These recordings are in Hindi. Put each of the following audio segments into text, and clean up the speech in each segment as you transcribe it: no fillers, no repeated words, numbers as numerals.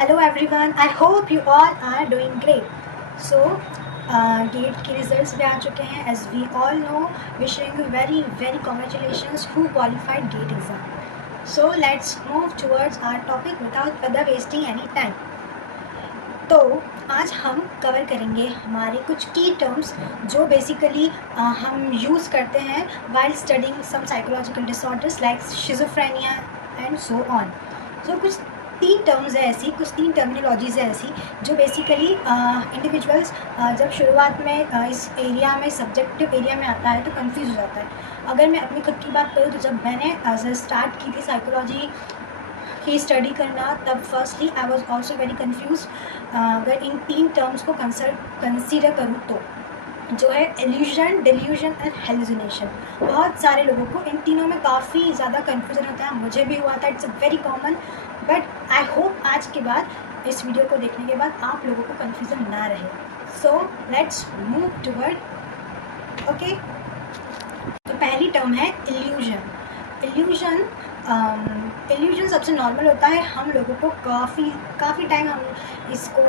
Hello everyone, I hope you all are doing great. So, GATE के रिजल्ट्स भी आ चुके हैं. As we all know, wishing you very congratulations who qualified GATE exam. So let's move towards our topic without further wasting any time. तो आज हम कवर करेंगे हमारे कुछ की टर्म्स जो बेसिकली हम यूज़ करते हैं while studying some psychological disorders like schizophrenia and so on. So कुछ तीन टर्म्स है ऐसी, कुछ तीन टर्मिनोलॉजीज़ है ऐसी जो बेसिकली इंडिविजुअल्स जब शुरुआत में इस एरिया में सब्जेक्टिव एरिया में आता है तो कंफ्यूज हो जाता है. अगर मैं अपनी खुद की बात करूँ तो जब मैंने स्टार्ट की थी साइकोलॉजी की स्टडी करना तब firstly I was also very confuse. अगर इन तीन टर्म्स को कंसीडर करूँ तो जो है इल्यूजन, डिल्यूजन एंड हेलुसिनेशन. बहुत सारे लोगों को इन तीनों में काफ़ी ज़्यादा कन्फ्यूजन होता है. मुझे भी हुआ था. It's a very common. But I hope आज के बाद इस वीडियो को देखने के बाद आप लोगों को कन्फ्यूज़न ना रहे. So let's move toward. Okay, तो पहली टर्म है इल्यूजन. इल्यूजन सबसे नॉर्मल होता है. हम लोगों को काफ़ी टाइम हम इसको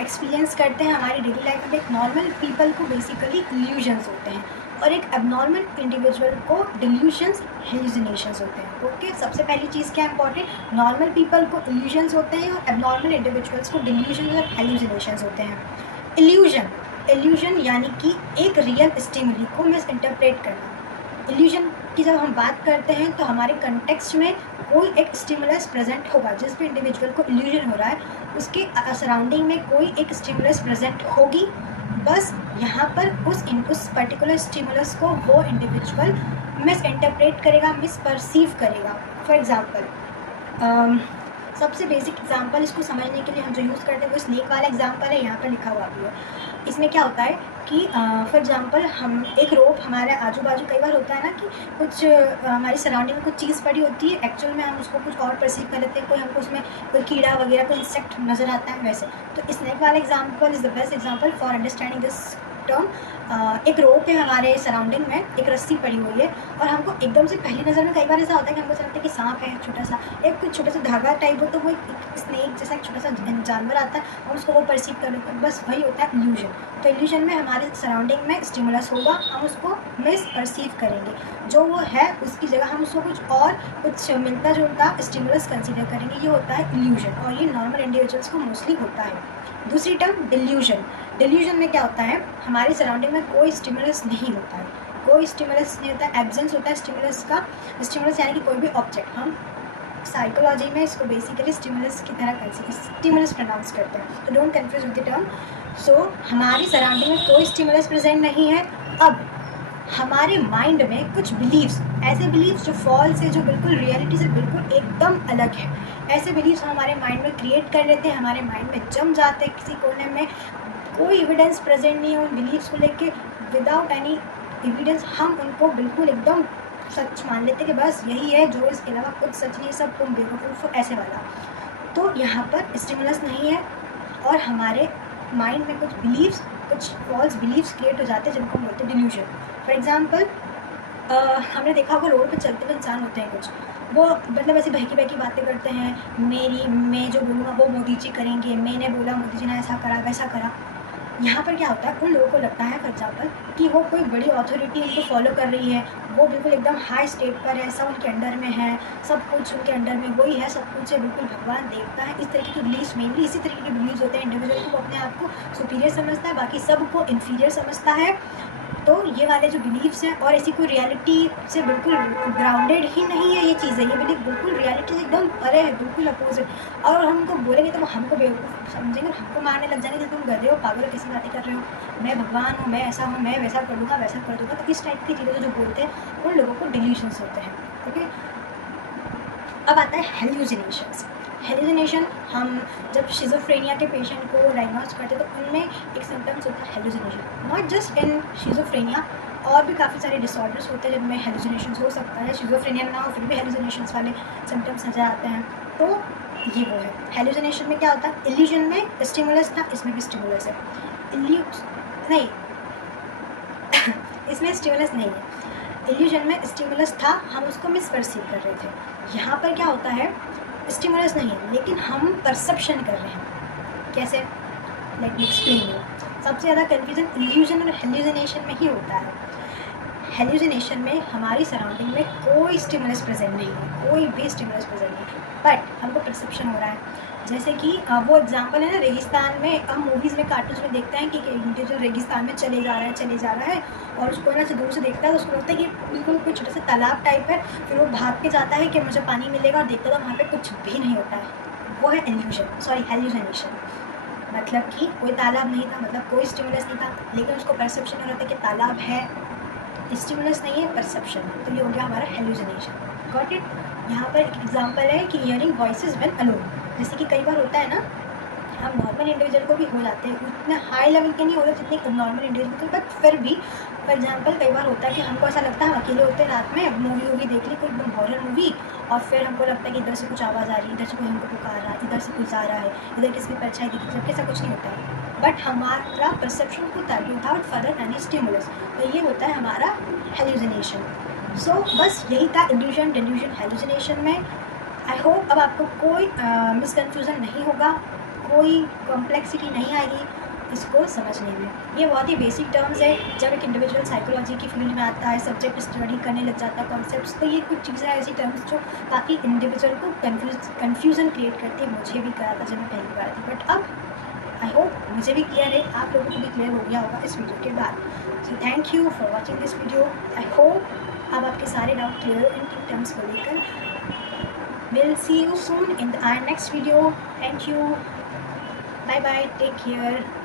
एक्सपीरियंस करते हैं हमारी डेली लाइफ में. एक नॉर्मल पीपल को बेसिकली इल्यूजन्स होते हैं और एक एबनॉर्मल इंडिविजुअल को डिल्यूजन्स, हेलुसिनेशंस होते हैं. ओके, सबसे पहली चीज़ क्या इंपॉर्टेंट, नॉर्मल पीपल को इल्यूजन्स होते हैं और एबनॉर्मल इंडिविजुअल्स को डिल्यूजन्स और हेलुसिनेशंस होते हैं. इल्यूजन यानी कि एक रियल स्टिमुली को मिस इंटरप्रेट करना. इल्यूजन की जब हम बात करते हैं तो हमारे कंटेक्स्ट में कोई एक स्टिमुलस प्रेजेंट होगा. जिस भी इंडिविजुअल को इल्यूजन हो रहा है उसके सराउंडिंग में कोई एक स्टिमुलस प्रेजेंट होगी. बस यहाँ पर उस पर्टिकुलर स्टिमुलस को वो इंडिविजुअल मिस इंटरप्रेट करेगा, मिस परसीव करेगा. फॉर एग्ज़ाम्पल, सबसे बेसिक एग्जांपल इसको समझने के लिए हम जो यूज़ करते हैं वो स्नेक वाला एग्जांपल है. यहाँ पर लिखा हुआ भी है. इसमें क्या होता है कि फॉर एग्जांपल हम एक रोप हमारे आजू बाजू कई बार होता है ना कि कुछ हमारी सराउंडिंग में कुछ चीज़ पड़ी होती है, एक्चुअल में हम उसको कुछ और परसीव कर लेते हैं. कोई हमको उसमें कोई कीड़ा वगैरह कोई इंसेक्ट नज़र आता है वैसे. तो स्नेक वाला example is the best example for understanding this term. एक रोप है हमारे सराउंडिंग में, एक रस्सी पड़ी हुई है और हमको एकदम से पहली नज़र में कई बार ऐसा होता है कि हमको लगता है कि सांप है छोटा सा, एक कुछ छोटा सा धागा टाइप हो तो वो एक स्नेक जैसा एक छोटा सा जानवर आता है और उसको वो परसीव कर लेते हैं. बस वही होता है इल्यूजन. तो इल्यूजन में हमारे सराउंडिंग में स्टिमुलस होगा, हम उसको मिस परसीव करेंगे. जो वो है उसकी जगह हम उसको कुछ मिलता जुलता स्टिमुलस कंसिडर करेंगे. ये होता है इल्यूजन और ये नॉर्मल इंडिविजुअल्स को मोस्टली होता है. दूसरी टर्म डिल्यूजन. डिल्यूजन में क्या होता है, हमारी सराउंडिंग में कोई स्टिमुलस नहीं होता है. कोई स्टिमुलस नहीं होता है, एब्सेंस होता है स्टिमुलस का. स्टिमुलस यानी कि कोई भी ऑब्जेक्ट. हम साइकोलॉजी में इसको बेसिकली स्टिमुलस की तरह स्टिमुलस प्रोनाउंस करते हैं. तो don't confuse with the term. So हमारी सराउंडिंग में कोई स्टिमुलस प्रेजेंट नहीं है. अब हमारे माइंड में कुछ बिलीव्स, ऐसे बिलीव्स जो फॉल्स है, जो बिल्कुल रियलिटी से बिल्कुल एकदम अलग है, ऐसे बिलीव्स हम हमारे माइंड में क्रिएट कर लेते हैं, हमारे माइंड में जम जाते हैं. किसी कोने में कोई एविडेंस प्रेजेंट नहीं है उन बिलीव्स को लेके. विदाउट एनी एविडेंस हम उनको बिल्कुल एकदम सच मान लेते हैं कि बस यही है जो, इसके अलावा कुछ सच नहीं, सब तुम बेवकूफ़ हो, ऐसे वाला. तो यहाँ पर स्टिमुलस नहीं है और हमारे माइंड में कुछ बिलीव्स, कुछ फॉल्स बिलीव्स क्रिएट हो जाते हैं जिनको हम बोलते हैं डिल्यूजन. फॉर एग्जाम्पल, हमने देखा होगा रोड पे चलते हुए इंसान होते हैं कुछ, वो मतलब ऐसी बहकी बातें करते हैं. मैं जो बोलूँगा वो मोदी जी करेंगे, मैंने बोला मोदी जी ने ऐसा करा वैसा करा. यहाँ पर क्या होता है, उन लोगों को लगता है फॉर एग्जाम्पल कि वो कोई बड़ी अथॉरिटी उनको फॉलो कर रही है, वो बिल्कुल एकदम हाई स्टेट पर है, सब उनके अंडर में है, सब कुछ उनके अंडर में वही है, सब कुछ है, बिल्कुल भगवान देवता है. इस तरीके के बिलीव्स, मेनली इसी तरीके के बिलीव्स होते हैं. इंडिविजुअल को अपने आप को सुपीरियर समझता है, बाकी सबको इन्फीरियर समझता है. तो ये वाले जो बिलीव्स हैं और ऐसी कोई रियलिटी से बिल्कुल ग्राउंडेड ही नहीं है ये चीज़ें. ये बिलीव बिल्कुल रियलिटी से एकदम परे है, बिल्कुल अपोजिट. और हम उनको बोलेंगे तो वो हमको बेवकूफ़ समझेंगे, हमको मारने लग जाएंगे कि तुम गधे हो, पागल हो, कैसी बातें कर रहे हो, मैं भगवान हूँ, मैं ऐसा हूँ, मैं वैसा कर दूँगा, वैसा कर दूँगा. तो इस टाइप की चीज़ें जो बोलते हैं उन लोगों को डिल्यूशंस होते हैं. ओके, अब आता है हेल्यूसिनेशंस. हेल्यूसिनेशन हम जब शिज़ोफ्रेनिया के पेशेंट को डायग्नोज करते हैं तो उनमें एक सिम्टम्स होता है hallucination. Not just in schizophrenia, और भी काफ़ी सारे डिसऑर्डर्स होते हैं जिनमें हेल्यूसिनेशन हो सकता है. शिज़ोफ्रेनिया में ना हो फिर भी हेल्यूसिनेशंस वाले सिम्टम्स नज़र आते हैं. तो ये वो है. हेल्यूसिनेशन में क्या होता है, इल्यूजन में स्टिमुलस था, इसमें भी स्टिमुलस है. नहीं इसमें स्टिमुलस नहीं है. इल्यूजन में स्टिमुलस था, हम उसको मिस परसीव कर रहे थे. यहाँ पर क्या होता है, स्टिमुलस नहीं है, लेकिन हम परसेप्शन कर रहे हैं। कैसे? Let me explain you. सबसे ज़्यादा कन्फ्यूजन इल्यूजन और हेल्यूसिनेशन में ही होता है। हेल्यूसिनेशन में हमारी सराउंडिंग में कोई स्टिमुलस प्रेजेंट नहीं है, कोई भी स्टिमुलस प्रेजेंट नहीं है, बट हमको परसेप्शन हो रहा है। जैसे कि वो एग्जांपल है ना, रेगिस्तान में हम मूवीज़ में, कार्टून्स में देखते हैं कि इंडिविजुअल रेगिस्तान में चले जा रहा है और उसको ना से दूर से देखता है तो उसको लगता है कि बिल्कुल कोई छोटा सा तालाब टाइप है, फिर वो भाग के जाता है कि मुझे पानी मिलेगा और देखता तो वहाँ पे कुछ भी नहीं होता है। वो है इल्यूजन, सॉरी हेल्यूसिनेशन। मतलब कि कोई तालाब नहीं था, मतलब कोई स्टिमुलस नहीं था, लेकिन उसको परसेप्शन हो रहा था कि तालाब है, स्टिमुलस नहीं है, परसेप्शन है, तो ये हो गया हमारा हेल्यूसिनेशन। Got it? यहाँ पर एक एग्जांपल है कि हियरिंग वॉइसेस व्हेन अलोन। जैसे कि कई बार होता है ना, हम नॉर्मल इंडिविजुअल को भी हो जाते हैं, उतने हाई लेवल के नहीं होते जितने नॉर्मल इंडिविजुअल को, बट फिर भी फॉर एग्जांपल कई बार होता है कि हमको ऐसा लगता है, हम अकेले होते हैं रात में, मूवी वूवी देख ली कोई एकदम हॉरर मूवी, और फिर हमको लगता है कि इधर से कुछ आवाज़ आ रही है, इधर से कोई हमको पुकार रहा है, इधर से कुछ आ रहा है, इधर किसी की परछाई दिखी, जबकि ऐसा कुछ नहीं होता है, बट हमारा परसेप्शन होता है विदाउट फर्दर एनी स्टिमुलस, तो ये होता है हमारा हेल्यूसिनेशन। सो बस यही था इल्यूजन, डेल्यूजन, हेल्यूसिनेशन में। आई होप अब आपको कोई मिसकन्फ्यूज़न नहीं होगा, कोई कॉम्प्लेक्सिटी नहीं आएगी इसको समझने में। ये बहुत ही बेसिक टर्म्स है, जब एक इंडिविजुअल साइकोलॉजी की फील्ड में आता है, सब्जेक्ट स्टडी करने लग जाता है कॉन्सेप्ट्स, तो ये कुछ चीज़ें ऐसी टर्म्स जो काफ़ी इंडिविजुअल को कन्फ्यूज़न क्रिएट करती है। मुझे भी करा था जब मैं पहली बार थी, बट अब आई होप मुझे भी क्लियर है, आप लोगों को भी क्लियर हो गया होगा इस वीडियो के बाद। So thank you for watching this video. I hope अब आपके सारे डाउट क्लियर हो इन टर्म्स को लेकर। We'll see you soon in our next video. Thank you. Bye bye. Take care.